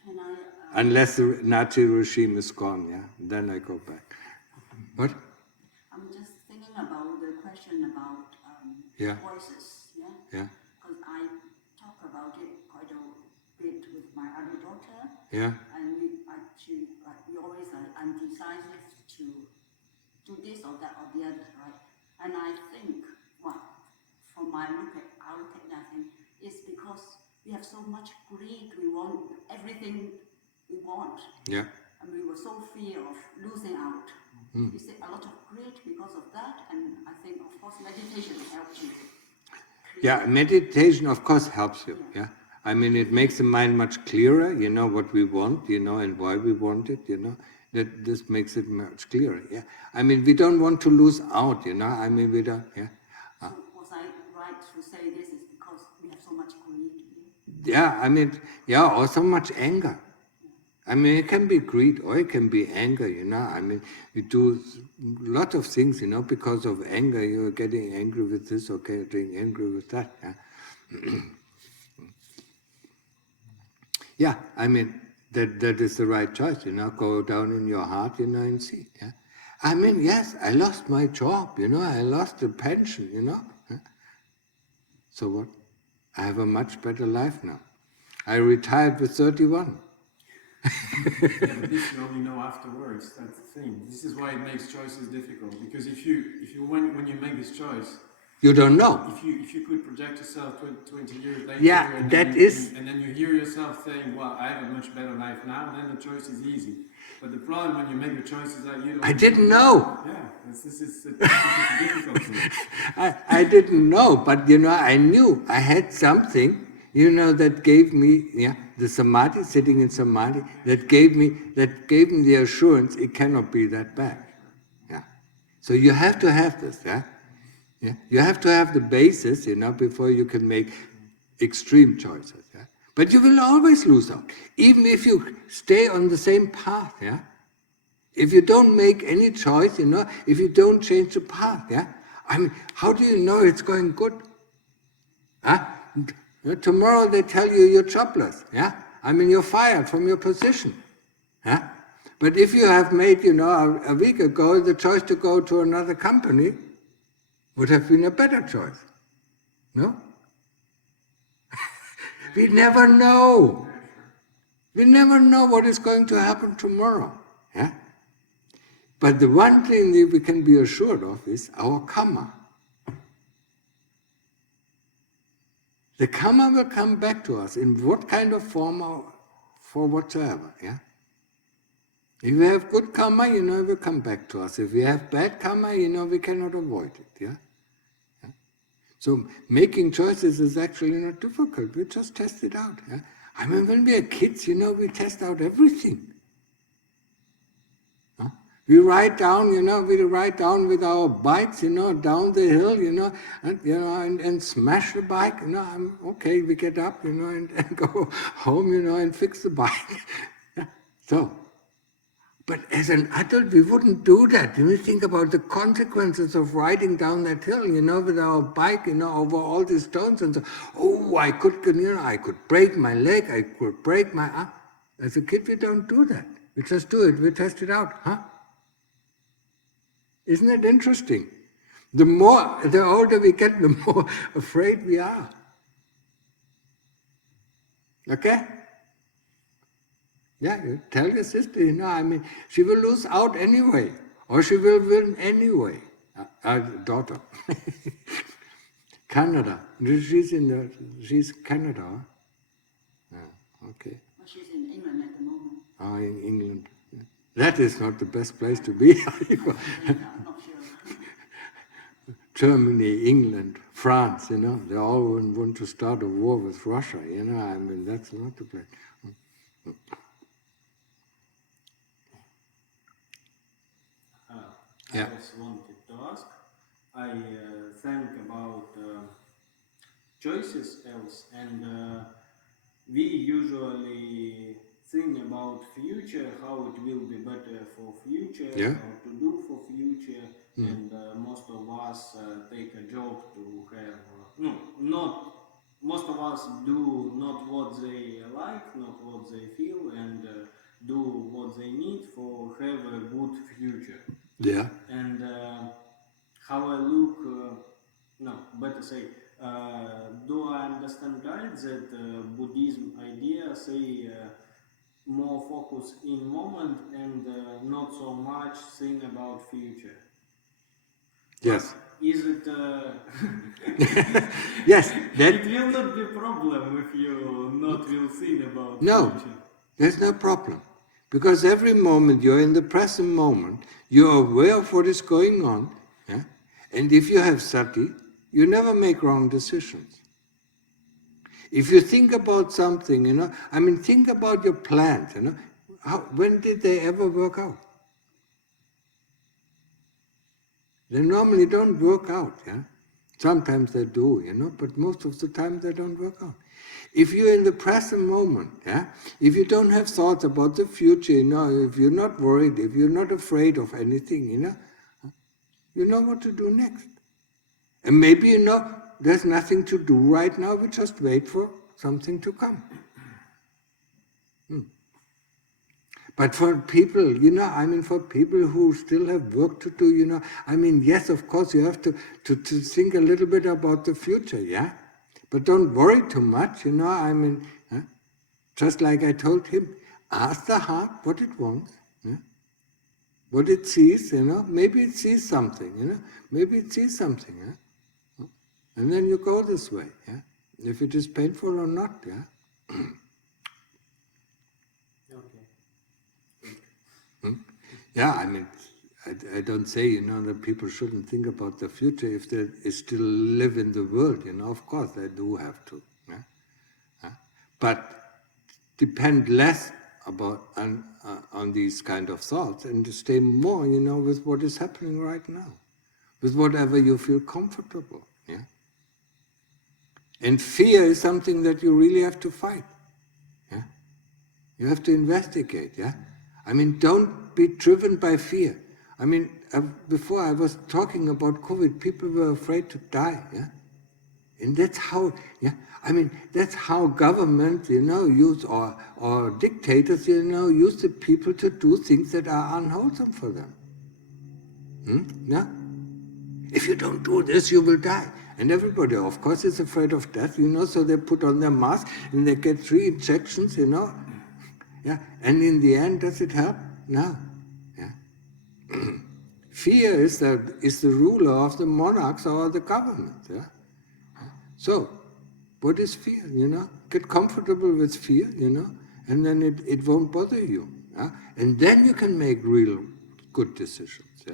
Can I, Unless the Nazi regime is gone, yeah, then I go back. What? I'm just thinking about the question about Yeah. voices, yeah? Yeah, Because I talk about it quite a bit with my other daughter, yeah, and we always undecisive to do this or that or the other, right? And I think, from our look at that thing, it's because we have so much greed, we want everything we want. yeah. And we were so fear of losing out. You see a lot of greed because of that, and I think, of course, meditation helps you. Yeah, meditation, of course, helps you, yeah. I mean, it makes the mind much clearer, what we want, and why we want it, That this makes it much clearer, yeah. I mean, we don't want to lose out, I mean, we don't, yeah. So was I right to say this is because we have so much greed? Yeah, I mean, yeah, or so much anger. I mean, it can be greed or it can be anger, I mean, we do a lot of things, because of anger. You're getting angry with this, or getting angry with that. Yeah, yeah, I mean, that is the right choice, go down in your heart, and see. Yeah, I mean, yes, I lost my job, I lost the pension, Yeah? So what? I have a much better life now. I retired with 31. Yeah, but this you only know afterwards. That's the thing. This is why it makes choices difficult. Because if you when you make this choice, You don't know. if you could project yourself 20 years later, Yeah, and that then is. and then you hear yourself saying, "Well, I have a much better life now," then the choice is easy. But the problem when you make the choice is that you don't. I didn't know. Yeah, this is the difficulty. I didn't know, but I knew I had something, that gave me, the samadhi, sitting in samadhi, that gave me the assurance it cannot be that bad. Yeah. So you have to have this, yeah? Yeah. You have to have the basis, before you can make extreme choices. Yeah. But you will always lose out, even if you stay on the same path, yeah? If you don't make any choice, if you don't change the path, yeah? I mean, how do you know it's going good? Huh? Tomorrow they tell you you're jobless, yeah? I mean, you're fired from your position, yeah? But if you have made, a week ago, the choice to go to another company, would have been a better choice, no? We never know. We never know what is going to happen tomorrow, yeah? But the one thing that we can be assured of is our karma. The karma will come back to us in what kind of form or for whatsoever, yeah? If we have good karma, it will come back to us. If we have bad karma, we cannot avoid it, yeah? So making choices is actually not difficult. We just test it out, yeah? I mean, when we are kids, we test out everything. We ride down, with our bikes, down the hill, and smash the bike, okay, we get up, and go home, and fix the bike. So, but as an adult, we wouldn't do that. We think about the consequences of riding down that hill, with our bike, over all these stones, and so, oh, I could break my leg, I could break my arm. As a kid, we don't do that. We just do it, we test it out, huh? Isn't it interesting? The older we get, the more afraid we are. Okay? Yeah, you tell your sister, she will lose out anyway, or she will win anyway. Daughter. Canada. She's Canada. Huh? Yeah, okay. Well, she's in England at the moment. Oh, in England. That is not the best place to be. I'm not sure. Germany, England, France, they all want to start a war with Russia, that's not the place. I just wanted to ask, I think about choices else, and we usually think about future, how it will be better for future, how to do for future, and most of us take a job to have, most of us do not what they like, not what they feel, and do what they need for have a good future. Yeah. And how I look, do I understand right that Buddhism idea say more focus in moment and not so much think about future? Yes. But is it? Yes. It will not be a problem if you not will think about future. There's no problem. Because every moment you're in the present moment, you're aware of what is going on, and if you have sati, you never make wrong decisions. If you think about something, think about your plans, when did they ever work out? They normally don't work out, Sometimes they do, but most of the time they don't work out. If you're in the present moment, if you don't have thoughts about the future, if you're not worried, if you're not afraid of anything, you know what to do next. And maybe there's nothing to do right now, we just wait for something to come. But for people, for people who still have work to do, yes, of course, you have to think a little bit about the future, But don't worry too much, just like I told him, ask the heart what it wants, what it sees, maybe it sees something, maybe it sees something, and then you go this way, if it is painful or not, I don't say, that people shouldn't think about the future if they still live in the world, of course they do have to. But depend less on these kind of thoughts and to stay more, with what is happening right now, with whatever you feel comfortable. And fear is something that you really have to fight. You have to investigate. Don't be driven by fear. Before I was talking about COVID, people were afraid to die. And that's how, that's how government, use or dictators, use the people to do things that are unwholesome for them. If you don't do this, you will die. And everybody, of course, is afraid of death, so they put on their mask and they get 3 injections, And in the end, does it help? No. Fear is the ruler of the monarchs or the government. So, what is fear? Get comfortable with fear, and then it won't bother you. And then you can make real good decisions.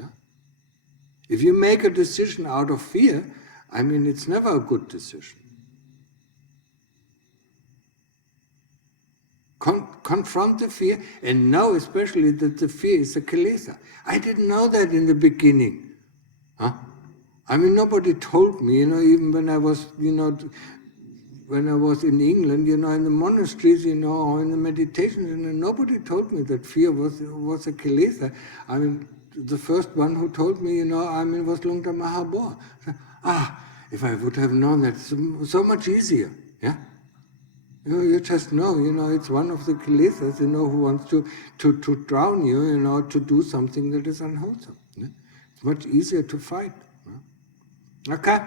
If you make a decision out of fear, it's never a good decision. Confront the fear, and know especially that the fear is a kilesa. I didn't know that in the beginning. Nobody told me, even when I was, when I was in England, in the monasteries, or in the meditations, nobody told me that fear was a kilesa. The first one who told me, was Lungta Mahabor. If I would have known that, so much easier, You just know, it's one of the kilesas, who wants to drown you, to do something that is unwholesome. It's much easier to fight. Okay?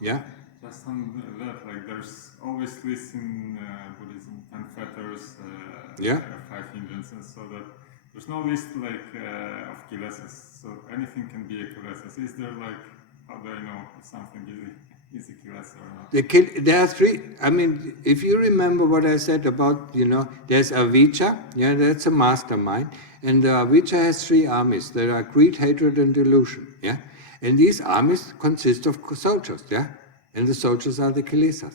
Yeah? Just on that, like there's always lists in Buddhism, 10 fetters, Yeah. 5 hindrances, so that there's no list like of kilesas, so anything can be a kilesa. Is there like, how do I know if something is a kilesa or not? There are three, I mean, if you remember what I said about, there's avijja, yeah, that's a mastermind, and the avijja has three armies. There are greed, hatred, and delusion, yeah? And these armies consist of soldiers, yeah? And the soldiers are the kilesas.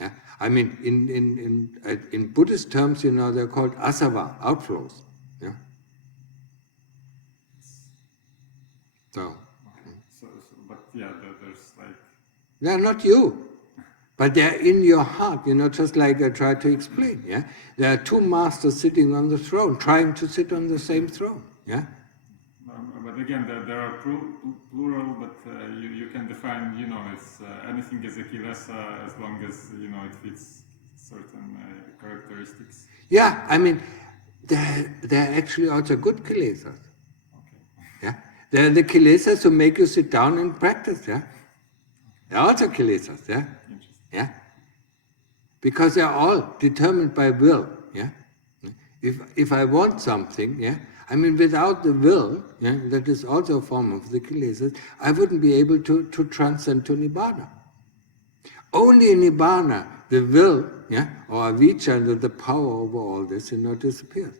Yeah? I mean, in Buddhist terms, they're called asava, outflows. Yeah? So, But yeah, there's like... they're not you, but they're in your heart, just like I tried to explain. Yeah? There are two masters sitting on the throne, trying to sit on the same throne. Yeah? But again, there are plural, but you can define, it's anything as a kilesa as long as, it fits certain characteristics. Yeah, I mean, they're actually also good kilesas. Okay. Yeah? They're the kilesas who make you sit down and practice. Yeah? They're also kilesas. Yeah? Yeah? Because they're all determined by will. Yeah? If I want something, yeah, I mean, without the will, yeah, that is also a form of the kilesas, I wouldn't be able to transcend to Nibbana. Only in Nibbana, the will, yeah, or avijja, the power over all this, disappears.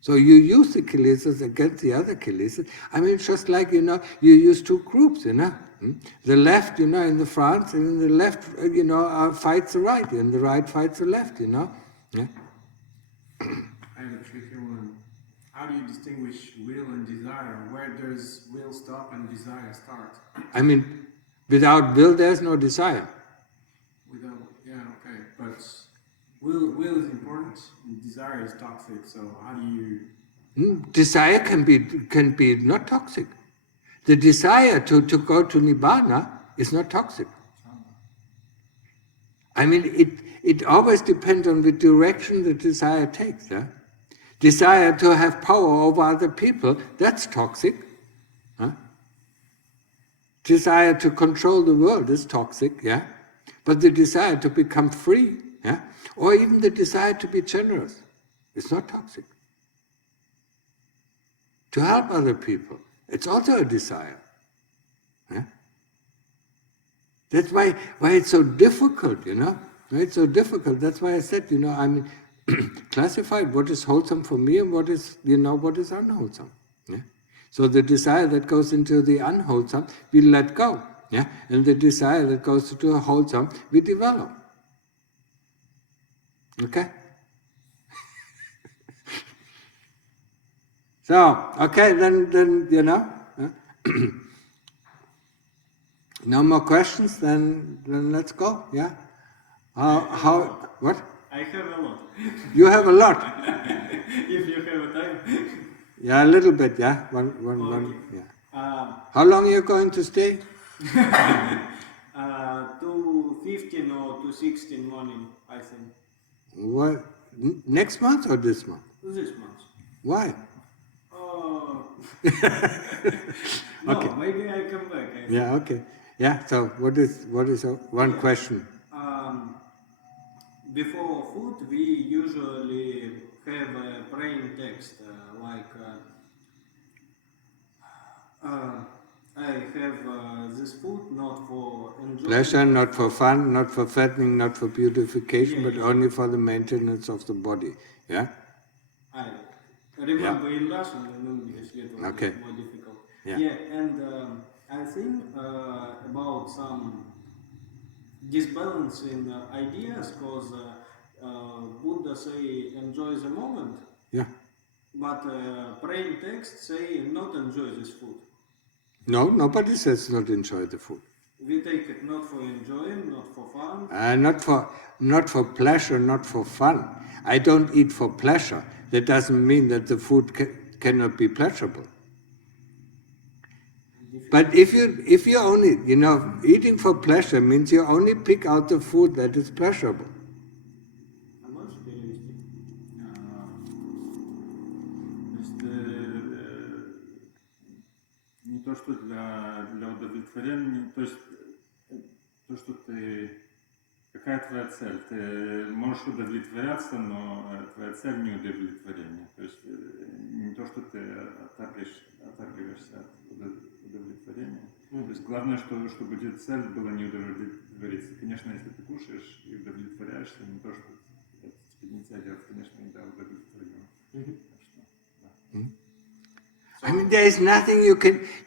So you use the kilesas against the other kilesas. I mean, just like, you use two groups, The left, in the France, and the left, fights the right, and the right fights the left, Yeah? I have a tricky one. How do you distinguish will and desire? Where does will stop and desire start? I mean, without will, there's no desire. Without, yeah, okay. But will is important, and desire is toxic. So how do you? Desire can be not toxic. The desire to go to Nibbana is not toxic. I mean, it always depends on the direction the desire takes. Yeah? Desire to have power over other people, that's toxic. Huh? Desire to control the world is toxic, yeah? But the desire to become free, yeah? Or even the desire to be generous is not toxic. To help other people, it's also a desire. Yeah? That's why it's so difficult, Why it's so difficult. That's why I said, I mean, classified what is wholesome for me and what is, what is unwholesome. Yeah? So the desire that goes into the unwholesome, we let go. Yeah? And the desire that goes into a wholesome, we develop. Okay? So, okay, then no more questions, then let's go, yeah? What? I have a lot. You have a lot. If you have a time. Yeah, a little bit, yeah. One, yeah. How long are you going to stay? To 15 or to 16 morning, I think. What? Next month or this month? This month. Why? No, Okay. maybe I come back. I think. Yeah, okay. Yeah, so what is one question? Before food, we usually have a praying text, I have this food not for enjoyment. Pleasure, not for fun, not for fattening, not for beautification, but only for the maintenance of the body. Yeah? I remember in Russian and English it was Okay. more difficult. Yeah. And I think about some disbalance in ideas, because Buddha say enjoy the moment, Yeah. but praying text say not enjoy this food. No, nobody says not enjoy the food. We take it not for enjoying, not for fun. Not for pleasure, not for fun. I don't eat for pleasure. That doesn't mean that the food cannot be pleasurable. But if you only, eating for pleasure means you only pick out the food that is pleasurable. А можешь перевести? То есть не то, что для удовлетворение, то есть то, что ты... Какая твоя цель? Ты можешь удовлетворяться, но твоя цель не удовлетворение. То есть не то, что ты отторгиваешься от удовлетворения. То есть главное, чтобы цель была не удовлетвориться. Конечно, если ты кушаешь и удовлетворяешься, не то, что это тебе не тягот, конечно, и да, удовлетворение. I mean, there is nothing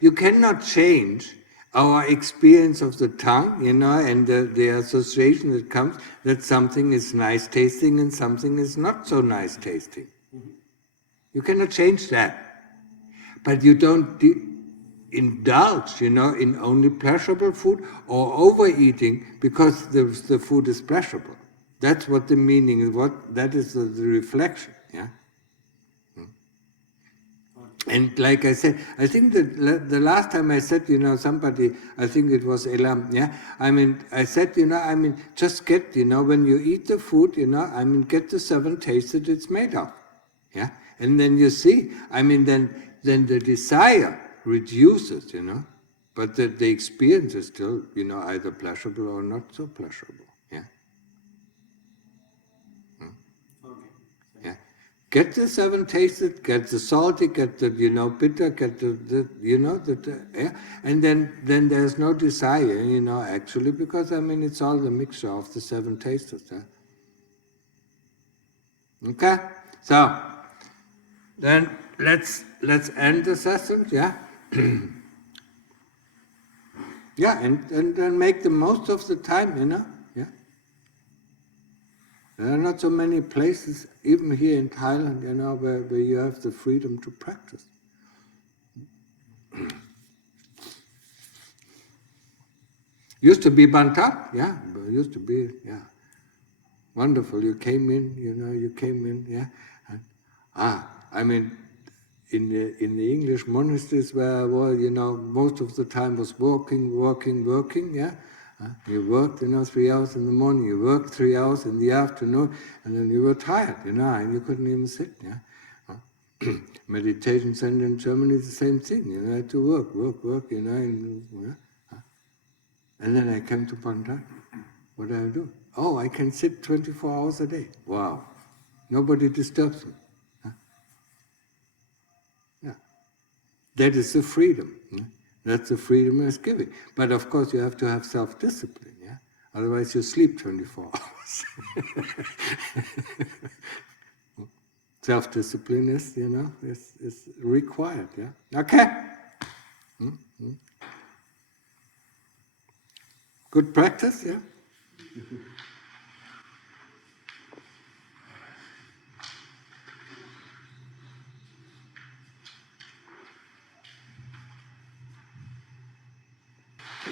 you cannot change our experience of the tongue, and the association that comes that something is nice tasting and something is not so nice tasting. You cannot change that. But you don't indulge, in only pleasurable food or overeating because the food is pleasurable. That's what the meaning is. That is the reflection. Yeah. And like I said, I think that the last time I said, somebody, I think it was Elam, yeah. I mean, I said, just get, when you eat the food, get the 7 tastes that it's made of, yeah. And then you see, then the desire reduces, but the experience is still, either pleasurable or not so pleasurable, yeah. Yeah. Get the 7 tasted, get the salty, get the, bitter, get the yeah. And then there's no desire, actually, because, it's all the mixture of the 7 tastes, yeah. Okay? So, then let's end the session, yeah? Yeah, and make the most of the time, yeah? There are not so many places, even here in Thailand, where you have the freedom to practice. Used to be Bantat, yeah, used to be, yeah. Wonderful, you came in, yeah. And, in the English monasteries where I was, most of the time was working, yeah. You worked, 3 hours in the morning, you worked 3 hours in the afternoon, and then you were tired, and you couldn't even sit, yeah. Meditation center in Germany is the same thing, you had to work, and then I came to Pantat. What do I do? Oh, I can sit 24 hours a day. Wow. Nobody disturbs me. Yeah. That is the freedom. Yeah? That's the freedom it's giving. But of course you have to have self-discipline, yeah? Otherwise you sleep 24 hours. Self-discipline is, is required, yeah? Okay? Mm-hmm. Good practice, yeah?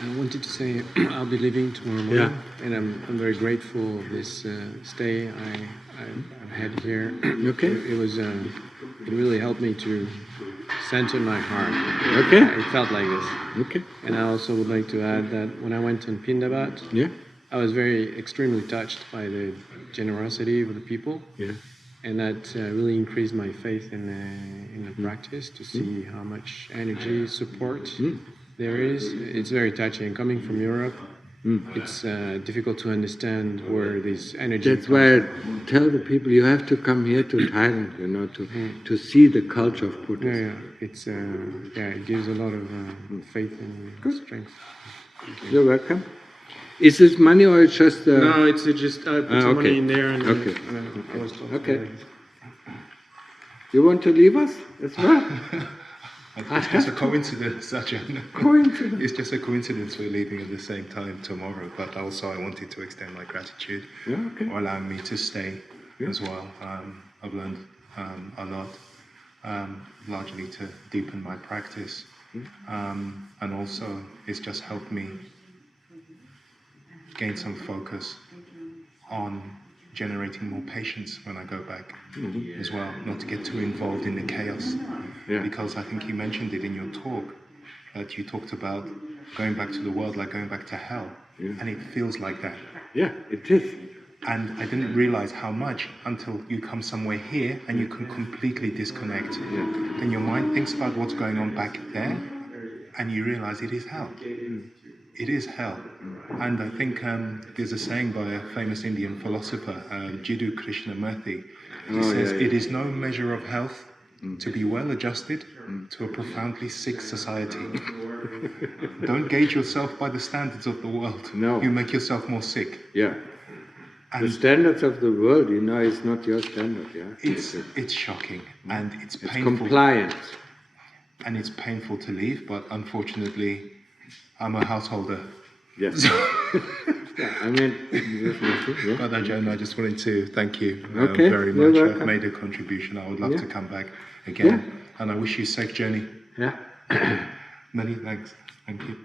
I wanted to say I'll be leaving tomorrow morning, and I'm very grateful of this stay I've had here. Okay. It really helped me to center my heart. Okay. It felt like this. Okay. And I also would like to add that when I went on Pindabat, I was extremely touched by the generosity of the people. Yeah. And that really increased my faith in the practice, to see how much energy, support there is. It's very touching. Coming from Europe, it's difficult to understand where this energy That's why I tell the people you have to come here to Thailand, to see the culture of Buddhism. Yeah, it gives a lot of faith and strength. You're welcome. Is this money or it's just... No, it's just I put some money in there and okay. I was told You want to leave us as well? It's just a coincidence, Ajahn. Coincidence. It's just a coincidence we're leaving at the same time tomorrow, but also I wanted to extend my gratitude for allowing me to stay as well. I've learned a lot, largely to deepen my practice, and also it's just helped me gain some focus on generating more patience when I go back as well, not to get too involved in the chaos. Because I think you mentioned it in your talk, that you talked about going back to the world like going back to hell, and it feels like that. Yeah, it is. And I didn't realize how much until you come somewhere here and you can completely disconnect. Then your mind thinks about what's going on back there, and you realize it is hell. It is hell. And I think there's a saying by a famous Indian philosopher, Jiddu Krishnamurti, who says, it is no measure of health to be well adjusted to a profoundly sick society. Don't gauge yourself by the standards of the world. No. You make yourself more sick. Yeah. And the standards of the world, is not your standard, yeah? It's shocking, and it's It's painful. compliance. And it's painful to leave, but unfortunately, I'm a householder. Yes. Yeah, definitely, But Ajahn, I just wanted to thank you Okay, very you're much. I've welcome. made a contribution. I would love to come back again. And I wish you a safe journey. Yeah. Many thanks. Thank you.